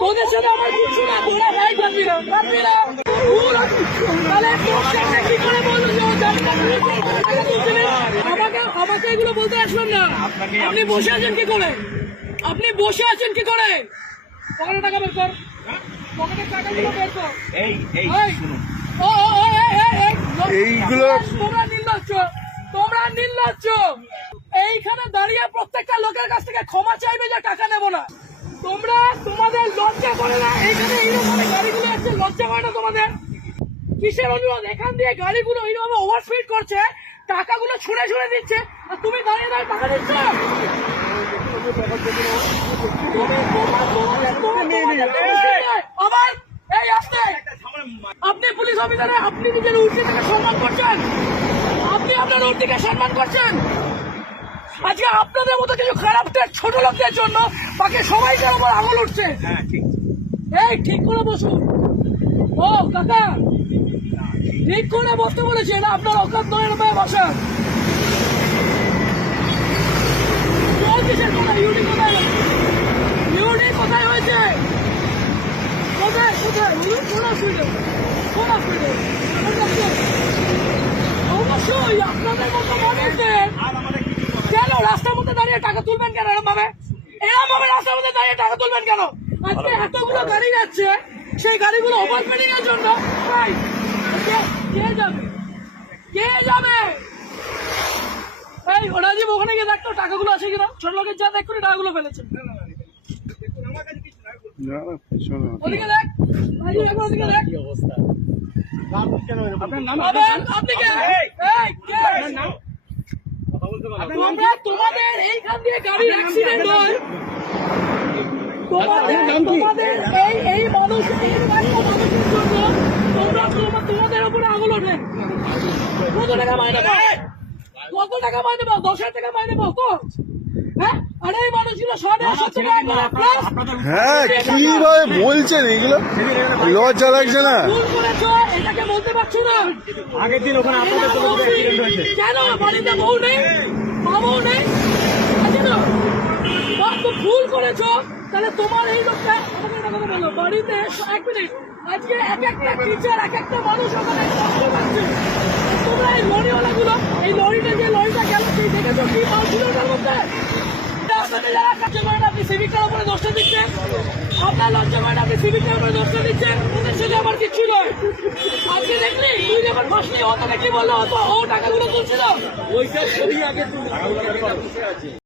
তোদের সাথে আমার কিছু না, তোরা ভাই যাবি না তাহলে কি করে বললো যে আমাকে এগুলো বলতে আসলাম না। আপনি বসে আছেন কি করে? আপনি বসে আছেন কি করে? পকেটে টাকা বের কর, পকেটের টাকাগুলো বের কর। এইগুলো তোমরা নির্লজ্জ। এইখানে দাঁড়িয়ে প্রত্যেকটা লোকের কাছ থেকে ক্ষমা চাইবে যে টাকা নেবো না। তোমরা তোমাদের লজ্জা করে না? এইখানে এইরকম গাড়িগুলো আসছে, লজ্জা করে না তোমাদের? কিসের অনুরোধ? এখান দিয়ে গাড়িগুলো এইভাবে ওভারস্পিড করছে, টাকাগুলো ছুঁড়ে ছুঁড়ে দিচ্ছে, আর তুমি দাঁড়িয়ে দাঁড়িয়ে টাকা দিচ্ছ। আবার এই আসতে আপনি পুলিশ অফিসারে আপনি নিজের উর্দি থেকে সম্মান করছেন, আপনি আপনার উর্দিকে সম্মান করছেন। আজকে আপনাদের মতো কিছু খারাপ ছোট লোকদের জন্য বাকি সবাইকার উপর আঙুল উঠছে। এই ঠিক করে বসুন। ও কাকা, ঠিক করে বসতে বলেছি, এটা আপনার অকাত নয়, এরকম বসান। কিসের কথা? ইউনি কোথায়? ইউনি কোথায় হয়েছে? কোথায় কোথায়? কোন অসুবিধা? কোন অসুবিধা? অবশ্যই আপনাদের মতো মানুষদের কেন রাস্তার মধ্যে দাঁড়িয়ে টাকা তুলবেন কেন? এরকম ভাবে রাস্তার মধ্যে দাঁড়িয়ে টাকা তুলবেন কেন? আজকে এতগুলো গাড়ি যাচ্ছে, সেই গাড়িগুলো ওভারস্পিডিং এর জন্য কে যাবে? কে যাবে? এই রাজীব, ওখানে গিয়ে দেখতো টাকাগুলো আছে কিনা। ছোট লোকের যা দেখ করে টাকাগুলো ফেলেছে। ওদিকে দেখ, ওদিকে দেখ। আপনি কে? তোমাদের এইখান দিয়ে গাড়ির অ্যাক্সিডেন্ট হয়, তোমাদের এই মানুষ তোমাদের উপরে আঙুল ওঠে। কত টাকা মাইনে পাও? কত টাকা মাইনে পাও? 10,000 টাকা মাইনে পাও তো? হ্যাঁ, আর এই মানুষগুলো 150 টাকা। হ্যাঁ, কিভাবে বলছেন এগুলো? লজ্জা লাগছে না? ভুল করেছো, এটাকে বলতে পারছো না? আগের দিন ওখানে আপনাদের তো অ্যাক্সিডেন্ট হয়েছে। কেন বাড়িতে বউ নেই? বাবু নেই? ভুল করেছো, তাহলে তোমার এই লোকটা আমাকে একটা কথা বলো। বাড়িতে 1 মিনিট, আজকে এক একটা টিচার, এক একটা মানুষ ওখানে কষ্ট পাচ্ছে। তোমরা এই লরিওয়ালা গুলো, এই লরিটা যে লরিটা গেল, সেই দেখেছো কি মাল ছিল ওটার মধ্যে? আপনাদের যারা লজ্জা করেন, আপনি সিভিকটার উপরে দোষটা দিচ্ছেন। আপনার লজ্জা করেন, আপনি সিভিকটার উপরে দোষটা দিচ্ছেন। ওদের সাথে আমার কিচ্ছু নয়। আজকে দেখলি তুই যখন বসলি, ও তোকে কি বললো? ও টাকাগুলো তুলছিল, ওইটা ছবি আগে